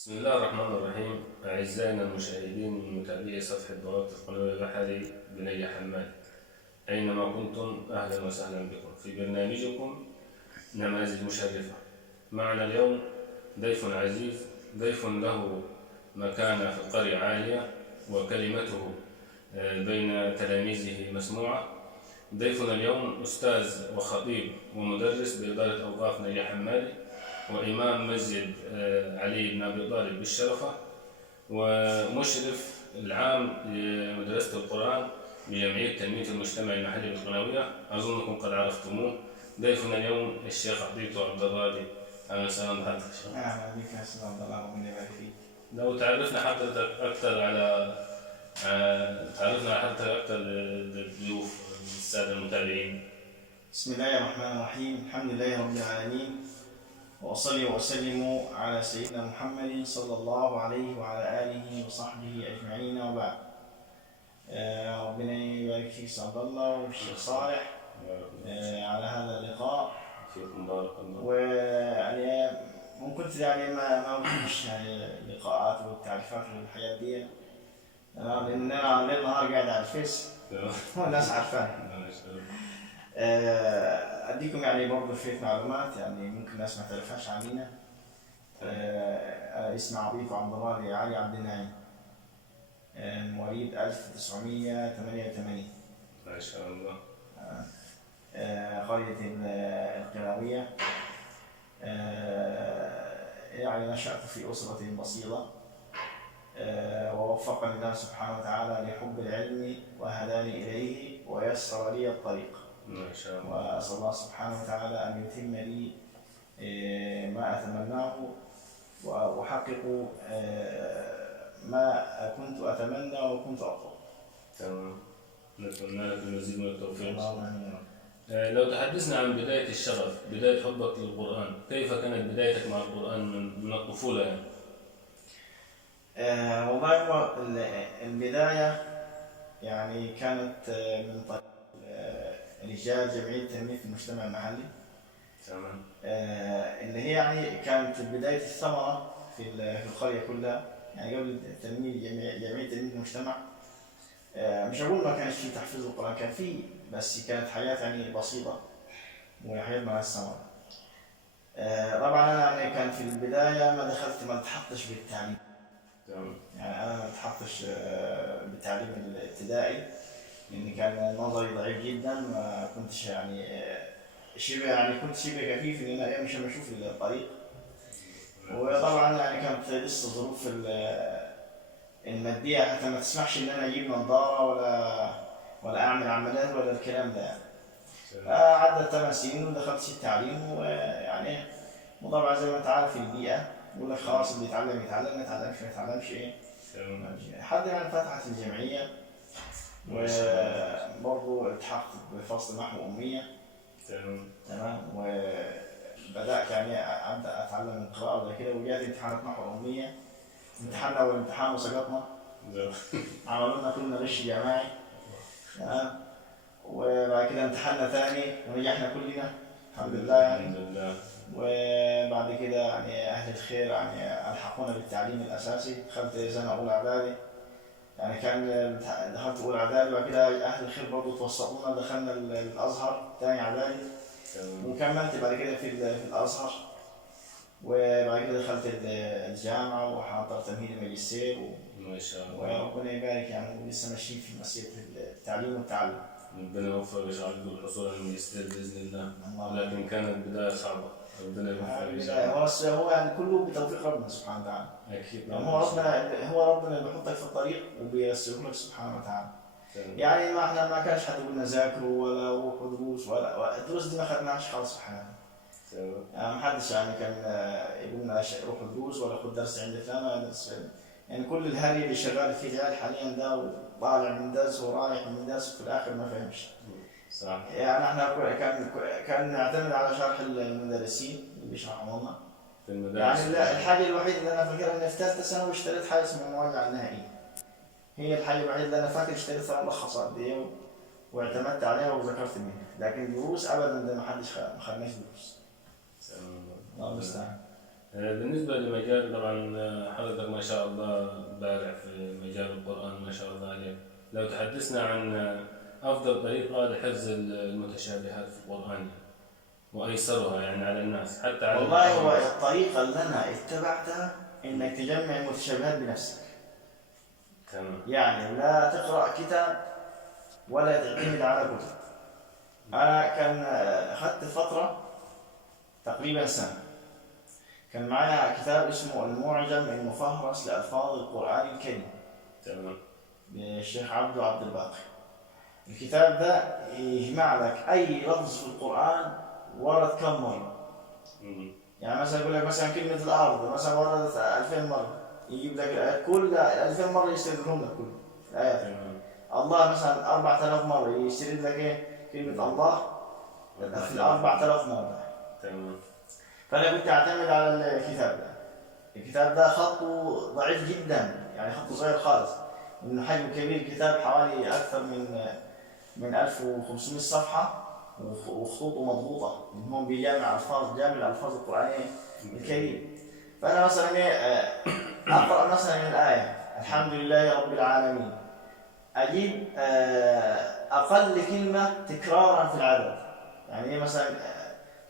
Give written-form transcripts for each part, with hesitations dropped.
بسم الله الرحمن الرحيم. أعزائنا المشاهدين من متابعي صفحة بوابة القناة البحري بني حماد، أينما كنتم أهلا وسهلا بكم في برنامجكم نماذج مشرفة. معنا اليوم ضيف عزيز، ضيف له مكانة في القرية عالية وكلمته بين تلاميذه مسموعة. ضيفنا اليوم أستاذ وخطيب ومدرس بإدارة أوقاف نجا حمادي، وإمام مسجد علي بن أبي طالب بالشرفة، ومشرف العام لمدرسة القرآن بجمعية تنمية المجتمع المحلي بالقناوية. أظنكم قد عرفتموه. ضيفنا اليوم الشيخ عطيتو عبد الراضي. أهلا وسهلا بحضرتك الشيخ. أهلا بك يا أستاذ عبد الله، ربنا يبارك فيك. لو تعرفنا حضرتك أكثر على للضيوف السادة المتابعين. بسم الله الرحمن الرحيم، الحمد لله رب العالمين، وأصلي وأسلم على سيدنا محمد صلى الله عليه وعلى آله وصحبه أجمعين، وبعد. ربنا يبارك فيك أستاذ عبد الله والشيخ صالح على هذا اللقاء. فيكم بارك الله. ويعني ممكن يعني ما وجدتش يعني اللقاءات والتعريفات والحياة دي، لأن أنا ليل نهار قاعد على الفيس والناس عارفاني. أديكم يعني برضه شوية معلومات يعني ممكن الناس ما تعرفهاش عنينا. اسمي عبيط عبد الراضي علي عبد النعيم، مواليد 1988. ما شاء الله. قرية القناوية. يعني نشأت في أسرة بسيطة، ووفقني الله سبحانه وتعالى لحب العلم وهداني إليه ويسر لي الطريق. ما شاء الله. وأسأل الله سبحانه وتعالى أن يتم لي ما أتمناه وأحقق ما كنت أتمنى وكنت أطلب. تمام. نتمنى لك المزيد من التوفيق. اللهم آمين. لو تحدثنا عن بداية الشغف، بداية حبك للقرآن، كيف كانت بدايتك مع القرآن من الطفولة يعني؟ والله هو البداية يعني كانت من طريق رجال جمعية تنمية المجتمع المحلي. تمام. اللي هي يعني كانت بداية الثمرة في القرية كلها، يعني قبل جمعية تنمية المجتمع. مش هقول ما كانش في تحفيظ القرآن، كان في، بس كانت حياة يعني بسيطة وحياة مع الثمرة. طبعا أنا يعني كان في البداية ما التحقتش بالتعليم. تمام. يعني أنا ما التحقتش بالتعليم الابتدائي، لأن كان نظري ضعيف جدا، ما كنتش يعني كنت شبه كفيف إن أنا مش أشوف الطريق. وطبعا يعني كانت لسه ظروف المادية حتى ما تسمحش إن أنا أجيب نظارة ولا أعمل عمليات ولا الكلام ده يعني. فعدت 8 سنين ودخلت في التعليم، ويعني وطبعا زي ما أنت عارف البيئة يقول لك خلاص اللي يتعلم يتعلم، ما يتعلمش ما يتعلمش إيه. لحد ما فتحت الجمعية، وبرضه التحقت بفصل نحو أمية. تمام. وبدأت يعني أبدأ أتعلم القراءة وزي كده، وجات امتحانات نحو أمية، امتحنا والامتحان وسقطنا. عملوا لنا كلنا غش جماعي. تمام. وبعد كده امتحنا ثاني ونجحنا كلنا الحمد لله يعني. الحمد لله. وبعد كده يعني أهل الخير يعني ألحقونا بالتعليم الأساسي، دخلت سنة أولى إعدادي. يعني كان دخلت أولى إعدادي، وبعد كده أهل الخير برضه توسطونا، دخلنا الأزهر ثاني إعدادي، وكملت بعد كده في الأزهر. وبعد كده دخلت الجامعة وحضرت تمهيدي الماجستير ما شاء الله. وربنا يبارك يعني، ولسه ماشيين في مسيرة التعليم والتعلم. ربنا يوفقك ويجعلك بالحصول على الماجستير بإذن الله. لكن كانت بداية صعبة. ربنا يوفقك. هو يعني كله بتوفيق ربنا سبحانه وتعالى. أكيد. يعني هو ربنا اللي بيحطك في الطريق وبيسره لك سبحانه وتعالى. يعني احنا ما كانش حد يقول لنا ذاكروا ولا روحوا دروس، ولا الدروس دي ما خدناهاش خالص في حياتنا. يعني ما حدش يعني كان يقول لنا روحوا دروس ولا خد درس عند فلان. يعني كل الهري اللي شغال فيه العيال حاليا ده، وطالع من درس ورايح من درس وفي الاخر ما فهمش. صح. يعني احنا كان نعتمد على شرح المدرسين اللي بيشرحوا لنا في المدارس. يعني الحاجه الوحيده اللي انا فاكرها ان في ثالثه ثانوي اشتريت حاجه اسمها مراجعه النهائيه. هي الحاجه الوحيده اللي انا فاكر اشتريتها ملخصات دي واعتمدت عليها وذكرت منها، لكن دروس ابدا ده ما خدناش دروس. الله المستعان. بالنسبة لمجال طبعا حضرتك ما شاء الله بارع في مجال القرآن ما شاء الله عليك. لو تحدثنا عن أفضل طريقة لحفظ المتشابهات في القرآن وأيسرها يعني على الناس حتى على والله هو الطريقة اللي أنا اتبعتها إنك تجمع المتشابهات بنفسك. تمام. يعني لا تقرأ كتاب ولا تعتمد على كتب. أنا كان أخذت فترة تقريبا سنة كان معنا كتاب اسمه المعجم المفهرس لألفاظ القرآن الكريم. تمام. للشيخ عبد الباقي. الكتاب ده يجمع لك أي لفظ في القرآن ورد كم مرة. يعني مثلا يقول لك مثلا كلمة الأرض مثلا وردت 2000 مرة، يجيب لك الآيات كل 2000 مرة يستدلهم لك كل الآيات. الله مثلا 4000 مرة يستدل لك إيه كلمة الله في 4000 مرة. تمام. فأنا كنت أعتمد على الكتاب ده. الكتاب ده خطه ضعيف جدا، يعني خطه صغير خالص، إنه حجم كبير. الكتاب حوالي أكثر من 1500 صفحة وخطوطه مضغوطة، إن هو بيجمع جامع الألفاظ القرآنية الكريم. فأنا مثلا أقرأ مثلا من الآية الحمد لله رب العالمين، أجيب أقل كلمة تكرارا في العدد. يعني مثلا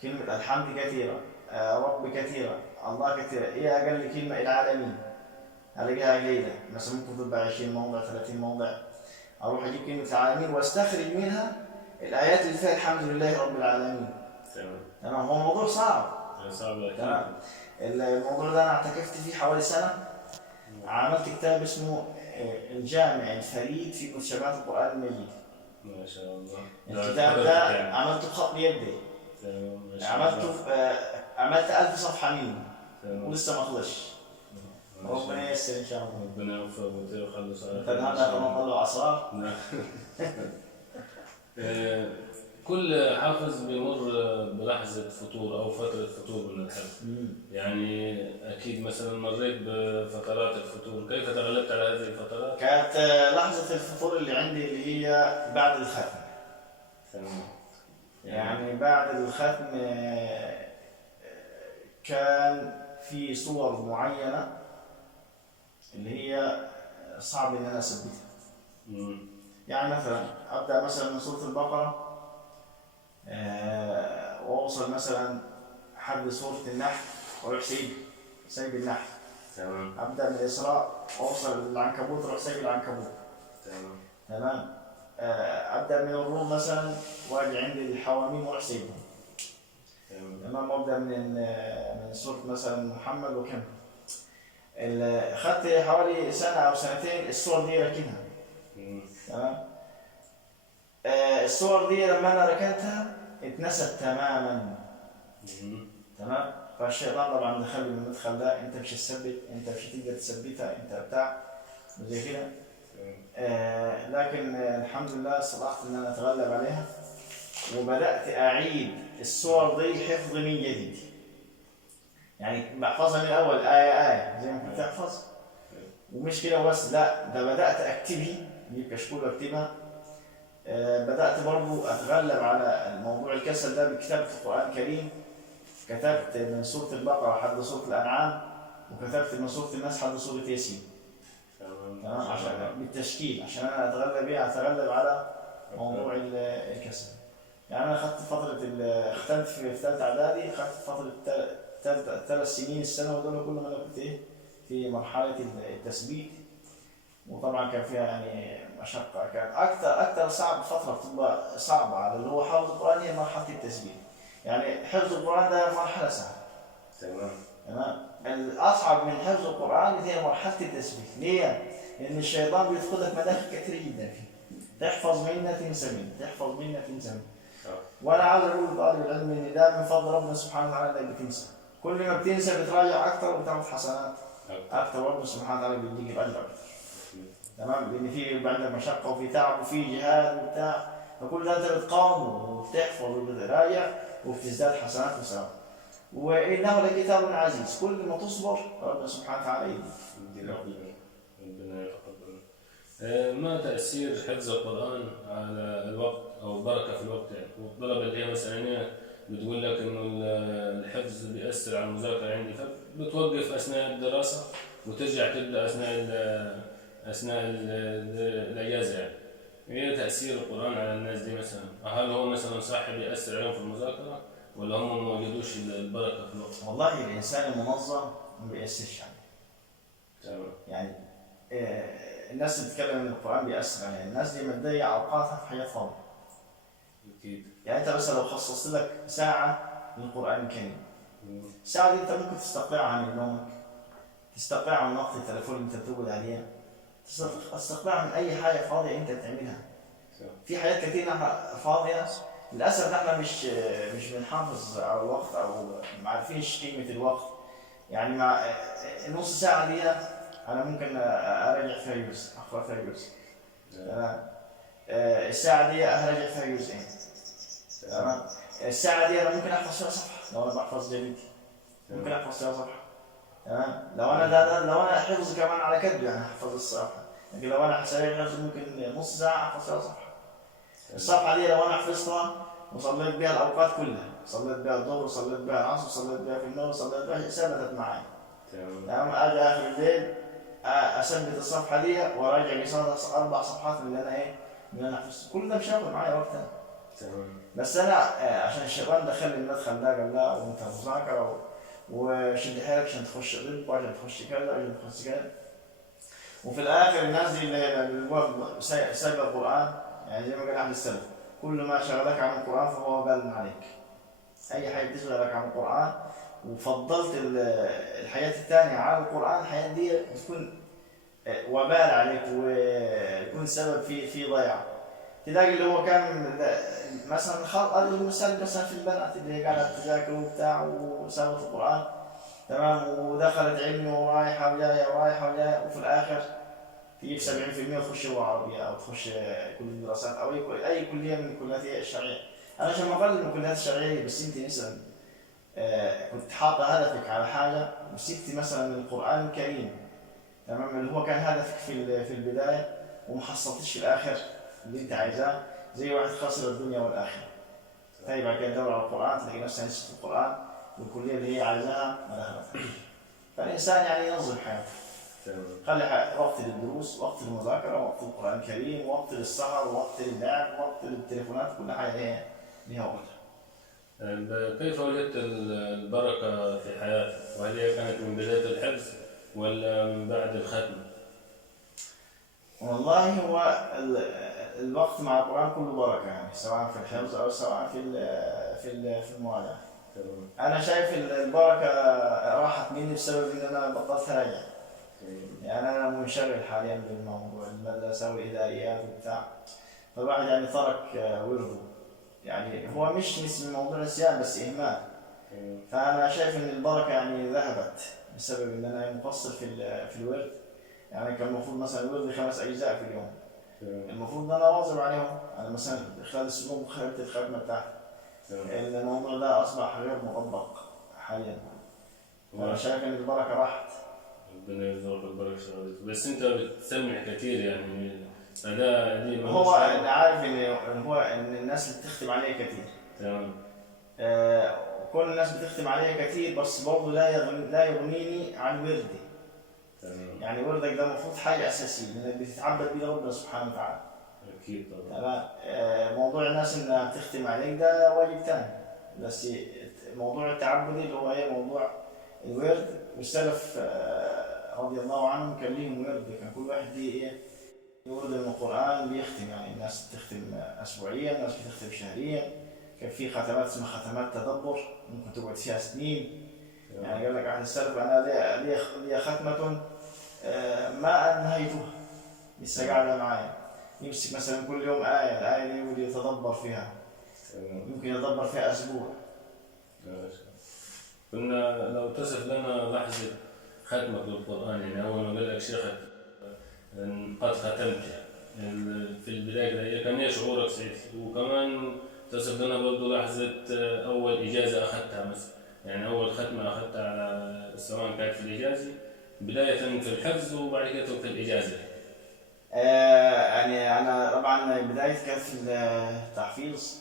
كلمة الحمد كثيرة، رب كثيرة، الله كثيرة. إيه أقل كلمة العالمين ألاقيها قليلة، مثلا ممكن تبقى 20 موضع 30 موضع. أروح أجيب كلمة العالمين واستخرج منها الآيات اللي فيها الحمد لله رب العالمين. تمام. هو موضوع صعب. تمام. الموضوع ده أنا اعتكفت فيه حوالي سنة. عملت كتاب اسمه الجامع الفريد في متشابهات القرآن المجيد. ما شاء الله. الكتاب ده عملته بخط بيدي. عملت 1000 صفحة منه ولسه ما خلصش. ربنا ييسر ان شاء الله. ربنا يوفقه ويخلص على خير. هذا كما قالوا عصار. كل حافظ بيمر بلحظة فتور أو فترة فتور من الحفظ. يعني أكيد مثلا مريت بفترات الفتور، كيف تغلبت على هذه الفترات؟ كانت لحظة الفتور اللي عندي اللي هي بعد الختم. تمام. يعني بعد الختم كان في صور معينة اللي هي صعب ان انا اثبتها. يعني مثلا ابدا مثلا من سوره البقره واوصل مثلا حد سوره النحل واروح سايب النحل. تمام. ابدا من الاسراء واوصل للعنكبوت واروح سايب العنكبوت. تمام. ابدا من الروم مثلا واجي عند الحواميم واروح سايبهم. تمام. ابدا من سوره مثلا محمد وكمل. اخذت حوالي سنة أو سنتين الصور دي ركنها. تمام. الصور دي لما أنا ركنتها اتنست تماما. تمام. فالشيطان طبعا دخل من المدخل ده، أنت مش هتثبت، أنت مش هتقدر تثبتها، أنت بتاع زي كده. لكن الحمد لله استطعت إن أنا أتغلب عليها، وبدأت أعيد الصور دي حفظ من جديد. يعني بحفظها من الأول آية زي ما كنت أحفظ، ومش كده بس، لا ده بدأت أكتبها، أجيب كشكول وأكتبها. بدأت برضو أتغلب على الموضوع الكسل ده بكتابة القرآن الكريم. كتبت من سورة البقرة لحد سورة الأنعام، وكتبت من سورة الناس لحد سورة ياسين. تمام. عشان بالتشكيل، عشان أنا أتغلب على موضوع الكسل. يعني أنا أخذت فترة ختمت في ثالثة إعدادي، أخذت فترة 3 سنين السنة ودول كلهم أنا كنت في مرحلة التثبيت. وطبعا كان فيها يعني مشقة. كان أكثر فترة بتبقى صعبة على اللي هو حافظ القرآن هي مرحلة التثبيت. يعني حفظ القرآن ده مرحلة سهلة. تمام. الأصعب من حفظ القرآن هي مرحلة التثبيت. ليه؟ لأن الشيطان بيفقدك مداخل كثيرة جدا فيه. تحفظ منه تنسى منه، تحفظ منه تنسى منه. وأنا عاوز أقول لطالب العلم إن ده من فضل ربنا سبحانه وتعالى إنك بتنسى. كل ما بتنسى بتراجع أكثر وبتاخد حسنات أكثر، ربنا سبحانه وتعالى بيديك الأجر أكثر. تمام. لأن في عندك مشقة وفي تعب وفي جهاد وبتاع، فكل ده أنت بتقاوم وبتحفظ وبتراجع وبتزداد حسنات وثواب. وإنه لكتاب عزيز، كل ما تصبر ربنا سبحانه وتعالى يديك. ربنا يتقبل. ما تأثير حفظ القرآن على الوقت أو البركة في الوقت؟ يعني والطلبة اللي هي مثلا بتقول لك إنه الحفظ بيأثر على المذاكرة عندي، بتوقف أثناء الدراسة وترجع تبدأ أثناء الأجازة يعني. إيه تأثير القرآن على الناس دي مثلا؟ هل هو مثلا صاحب يأثر عليهم في المذاكرة ولا هم ما وجدوش البركة في الوقت؟ والله الإنسان المنظم ما بيأثرش عليه. تمام. يعني الناس اللي بتتكلم ان القرآن بيأثر عليها، الناس دي بتضيع أوقاتها في حاجات فاضية. أكيد. يعني أنت بس لو خصصت لك ساعة للقرآن الكريم، الساعة دي أنت ممكن تستقطعها عن نومك، تستقطعها من وقت التليفون اللي أنت بتقعد عليها، تستقطعها من أي حاجة فاضية أنت بتعملها. في حاجات كتير نحن فاضية، للأسف نحن مش بنحافظ على الوقت أو ما عارفينش قيمة الوقت. يعني مع النص ساعة دي أنا ممكن أراجع فيها جزء، أقرأ فيها جزء. تمام. الساعة دي أراجع فيها جزئين. تمام. الساعة دي أنا ممكن أحفظ فيها صفحة لو أنا بحفظ جديدي. ممكن أحفظ فيها صفحة. تمام. لو أنا حفظ كمان على كد يعني أحفظ الصفحة. لكن لو أنا سريع حفظ ممكن نص ساعة أحفظ فيها صفحة. الصفحة دي لو أنا حفظتها وصليت بها الأوقات كلها، صليت بها الظهر وصليت بها العصر وصليت بها في النوم وصليت بها، ثبتت معي. تمام. أجي آخر الليل أثبت الصفحة دي وأراجع قصادها 4 صفحات من اللي أنا حفظت. كل ده مش هياخد معايا وقتها. تمام. بس أنا عشان الشيطان دخل المدخل ده قال لا وأنت مذاكرة وشد حيلك عشان تخش طب وعشان تخش كذا وعشان تخش كذا. وفي الآخر الناس دي اللي سايبة القرآن، يعني زي ما قال أهل السلف، كل ما شغلك عن القرآن فهو وبال عليك. أي حاجة تشغلك عن القرآن وفضلت الحياة الثانية على القرآن، الحياة دي بتكون وبال عليك ويكون سبب في ضياع. تلاقي اللي هو كان مثلا أضرب مثال مثلا في البنات اللي هي قاعدة تذاكر وبتاع وسابت القرآن، تمام، ودخلت علمي ورايحة وجاية ورايحة وجاية، وفي الآخر تجيب 70% وتخش لغة عربية أو تخش كلية الدراسات أو أي كلية من الكليات الشرعية. أنا عشان ما أقلل من الكليات الشرعية، بس أنت مثلا كنت حاطة هدفك على حاجة وسبتي مثلا القرآن الكريم، تمام، اللي هو كان هدفك في البداية وما حصلتش في الآخر اللي أنت عايزاه، زي واحد خسر الدنيا والآخرة. طيب بعد كده تدور على القرآن تلاقي نفسها نسيت القرآن والكلية اللي هي عايزاها ما دخلتها. فالإنسان يعني ينظم حياته، خلي وقت للدروس، وقت للمذاكرة، وقت للقرآن الكريم، وقت للسهر، وقت للعب، وقت للتليفونات، كل حاجة لها وقتها. كيف وجدت البركة في حياتك؟ وهل هي كانت من بداية الحفظ ولا من بعد الختم؟ والله هو الوقت مع القرآن كله بركة، يعني سواء في الحفظ أو سواء في المراجعة. أنا شايف البركة راحت مني بسبب إن أنا بطلت أراجع. يعني أنا منشغل حاليا بالموضوع المدرسة والإداريات وبتاع، فالواحد يعني ترك ورده. يعني هو مش اسم موضوع نسيان بس إهمال. فأنا شايف إن البركة يعني ذهبت بسبب إن أنا مقصر في الورد. يعني كان المفروض مثلا الورد 5 أجزاء في اليوم، المفروض إن أنا أواظب عليهم. أنا مثلا خلال الأسبوع خلت الختمة بتاعتي، لأن الموضوع ده أصبح غير مطبق حاليا. أنا شايف إن البركة راحت. ربنا يرزقك البركة. بس أنت بتسمع كثير يعني أداء دي. هو أنا عارف إن الناس اللي بتختم عليه كثير. تمام. كل الناس بتختم عليه كثير، بس برضه لا يغنيني عن وردي. تمام. يعني وردك ده المفروض حاجة أساسية لأنك بتتعبد بيه ربنا سبحانه وتعالى. أكيد طبعا. موضوع الناس إنها بتختم عليك ده واجب ثاني، بس موضوع التعبدي اللي هو موضوع الورد. والسلف رضي الله عنهم كان ليهم ورد، كان كل واحد ليه يورد من القرآن بيختم. يعني الناس بتختم أسبوعيا، الناس بتختم شهريا. كان في ختمات اسمها ختمات تدبر ممكن تقعد فيها سنين. يعني قال لك أحد السلف أنا لي ختمة ما أنهيتها، لسه قاعدة معايا. يمسك مثلا كل يوم الآية دي يقعد يتدبر فيها، ممكن يتدبر فيها أسبوع. كنا لو تصف لنا لحظة ختمك للقرآن، يعني أول ما قال لك شيخك قد ختمت، يعني في البداية كان إيه شعورك ساعتها؟ وكمان تصف لنا برضه لحظة أول إجازة أخذتها مثلا، يعني أول ختمة أخذتها على سواء كانت في الإجازة بداية في الحفظ وبعد كده في الإجازة. يعني أنا طبعا بداية كانت في التحفيظ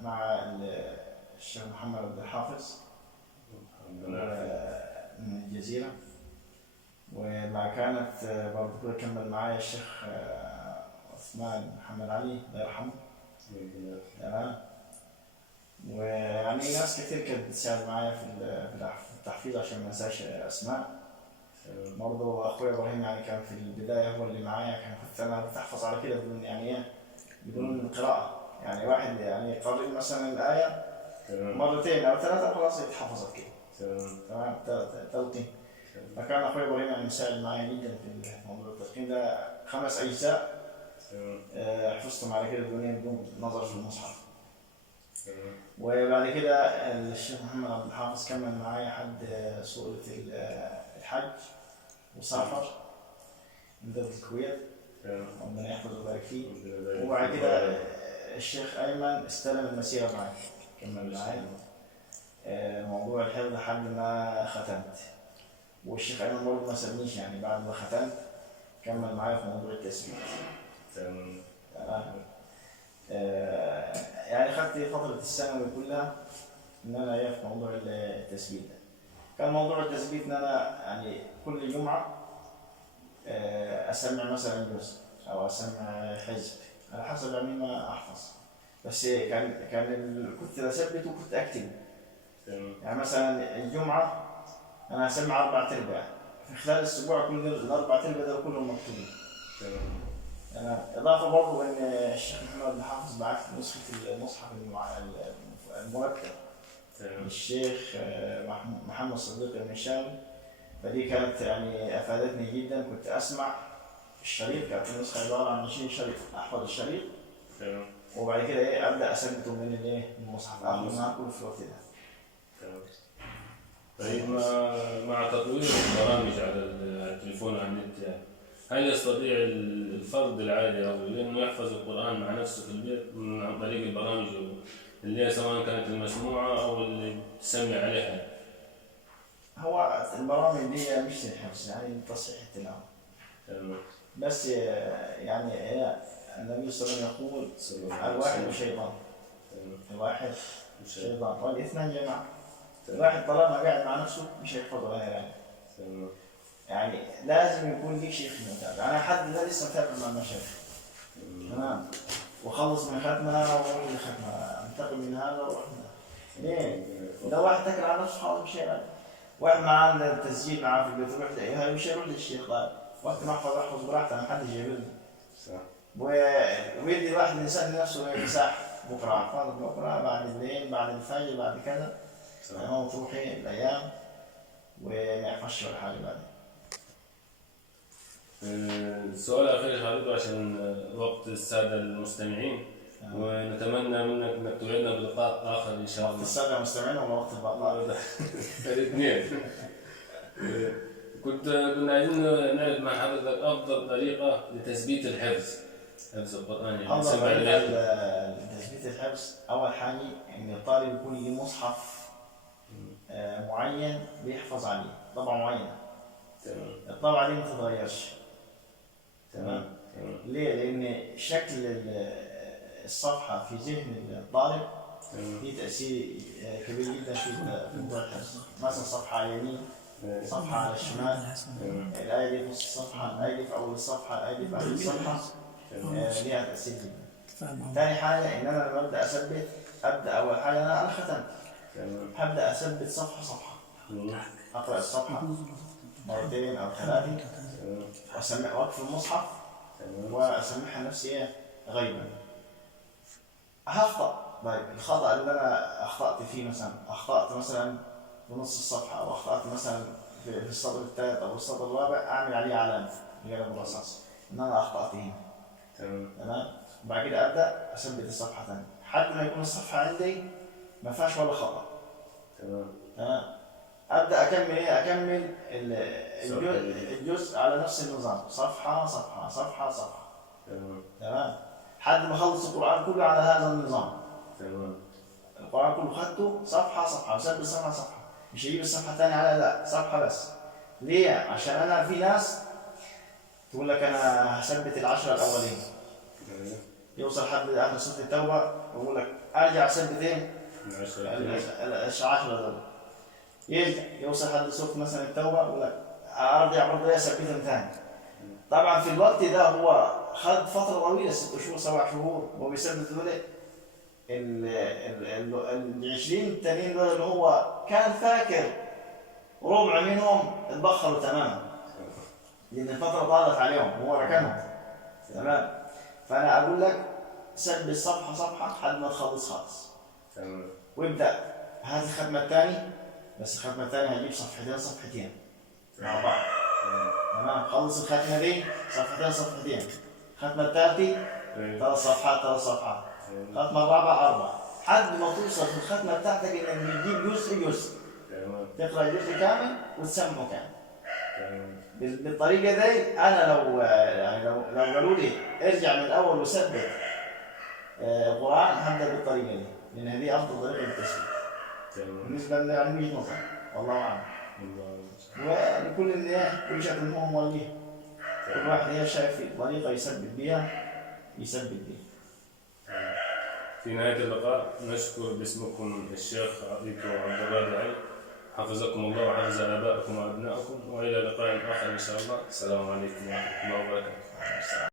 مع الشيخ محمد عبد الحافظ. من الجزيرة. وما كانت برضه كمل معايا الشيخ عثمان محمد علي الله يرحمه. تمام. ويعني ناس كثير كانت بتساعد معايا في التحفيظ عشان ما انساش اسماء. برضه اخوي ابراهيم يعني كان في البدايه هو اللي معايا، كنت انا بتحفظ على كده بدون يعني ايه، بدون قراءه. يعني واحد يعني يقرأ مثلا الايه مرتين او ثلاثه خلاص يتحفظت كده. تمام. تلقين. فكان اخوي ابراهيم يعني مساعد معايا جدا في موضوع التلقين ده. 5 أجزاء حفظتهم على كده بدون نظر في المصحف. وبعد كده الشيخ محمد عبد الحافظ كمل معايا حد سورة الحج وسافر من دولة الكويت، ربنا يحفظه ويبارك فيه. وبعد كده الشيخ أيمن استلم المسيرة معي، كمل معايا موضوع الحفظ لحد ما ختمت. والشيخ أيمن برضه ما سابنيش، يعني بعد ما ختمت كمل معايا في موضوع التسبيح. تمام. يعني خدت فترة الثانوي كلها إن أنا في موضوع التثبيت ده. كان موضوع التثبيت إن أنا يعني كل جمعة أسمع مثلا جزء أو أسمع حزب على حسب يعني ما أحفظ. بس كنت أثبت وكنت أكتب. يعني مثلا الجمعة أنا أسمع 4/4 في خلال الأسبوع، كل 4/4 ده كلهم مكتوبين. إضافة برضه إن الشيخ محمد الحافظ بعت نسخة المصحف المرتب للشيخ محمد صديق المشاوي، فدي كانت يعني أفادتني جدا. كنت أسمع الشريط، كانت النسخة عبارة عن 20 شريط، أحفظ الشريط وبعد كده أبدأ أثبته من المصحف، أخذ معاه كل في الوقت ده. طيب مع تطوير البرامج على التليفون وعلى النت، هل يستطيع الفرد العادي أو إنه يحفظ القرآن مع نفسه في البيت عن طريق البرامج اللي هي سواء كانت المسموعة أو اللي تسمع عليها؟ هو البرامج دي مش للحفظ، يعني لتصحيح التلاوة. بس يعني النبي صلى الله عليه وسلم يقول الواحد شيطان، الواحد شيطان والاثنان جماعة. الواحد طالما قاعد مع نفسه مش هيحفظ غير يعني لازم يكون ليك شيخ متابع. انا حد ده لسه متابع مع المشايخ، تمام، وخلص من ختمه وروح لختمه، انتقل من هذا وروح من هذا. ليه؟ لو واحد تكل على نفسه خلاص مش هيعمل. واحد معاه التسجيل معاه في البيت يروح هاي مش هيروح للشيخ. طيب وقت ما احفظ براحتي، انا محدش جايبني. صح. ويدي واحد الانسان لنفسه مساحه، بكره احفظ، بكره بعد الليل، بعد الفجر، بعد كذا. تمام. تروحي الايام وما يحفظش ولا حاجه بعدين. السؤال الأخير خالد عشان وقت السادة المستمعين، ونتمنى منك أنك توعدنا بلقاء آخر إن شاء الله. وقت السادة المستمعين ولا وقت البقاء؟ الاثنين. كنا عايزين نعرف مع حضرتك أفضل طريقة لتثبيت حفظ القرآن. يعني أفضل طريقة لتثبيت الحفظ أول حاجة إن الطالب يكون له مصحف معين بيحفظ عليه، طبعة معينة. تمام. الطبعة دي ما تتغيرش. تمام. ليه؟ لأن شكل الصفحة في ذهن الطالب ليه تأثير كبير جدا في موضوع الحفظ. مثلا صفحة على اليمين، صفحة على الشمال، الآية دي في نص الصفحة، الآية دي في أول الصفحة، الآية دي في آخر الصفحة، ليها تأثير جدا. ثاني حاجة إن أنا لما أبدأ أثبت، أبدأ أول حاجة أنا ختمت، هبدأ أثبت صفحة، أقرأ الصفحة مرتين أو 3 وأسمع وقف المصحف وأسمعها نفسي غيبا. هخطأ. طيب الخطأ اللي أنا أخطأت فيه، أخطأت مثلا في نص الصفحة، أو أخطأت مثلا في السطر الثالث أو السطر الرابع، أعمل عليه علامة بقلم الرصاص إن أنا أخطأت هنا. تمام. وبعد كده أبدأ أثبت الصفحة ثانية لحد ما يكون الصفحة عندي ما فيهاش ولا خطأ. تمام. أبدأ أكمل الجزء على نفس النظام، صفحة. تمام. لحد ما أخلص القرآن كله على هذا النظام. القرآن كله خدته صفحة، وثبت صفحة، مش هجيب الصفحة الثانية على لا صفحة بس. ليه؟ عشان أنا في ناس تقول لك أنا هثبت ال10 الأولين، يوصل حد آخر سورة التوبة ويقول لك أرجع أثبت إيه؟ ال10 دول. يرجع يوصل حد سوق مثلا التوبة ولا أرجع برضه يثبتهم ثاني. طبعا في الوقت ده هو خد فترة طويلة 6 شهور 7 شهور وهو بيثبت دول ال 20 التانيين دول اللي هو كان فاكر ربع منهم اتبخروا تماما لأن الفترة طالت عليهم وهو ركنهم. تمام. فأنا أقول لك ثبت صفحة صفحة لحد ما تخلص خالص. تمام. وابدأ هات الختمة الثانية، بس الختمة الثانية هجيب صفحتين صفحتين مع بعض. تمام. خلص الختمة دي صفحتين صفحتين. الختمة الثالثة 3 صفحات 3 صفحات. الختمة الرابعة 4 لحد ما توصل في الختمة بتاعتك إنك بتجيب جزء جزء. تقرأ جزء كامل وتسمعه كامل. بالطريقة دي أنا لو يعني لو قالوا لي ارجع من الأول وثبت القرآن هبدأ بالطريقة دي لأن هذه أفضل طريقة للتثبيت. بالنسبة لعلمية نظر والله أعلم. ولكل كل شيء المهم وليه كل واحد هي شايف طريقة يثبت بها يثبت بها. في نهاية اللقاء نشكر باسمكم الشيخ عبد الرادعي حفظكم الله وحفظ آباءكم وأبنائكم، وإلى لقاء آخر إن شاء الله. السلام عليكم ورحمة الله وبركاته.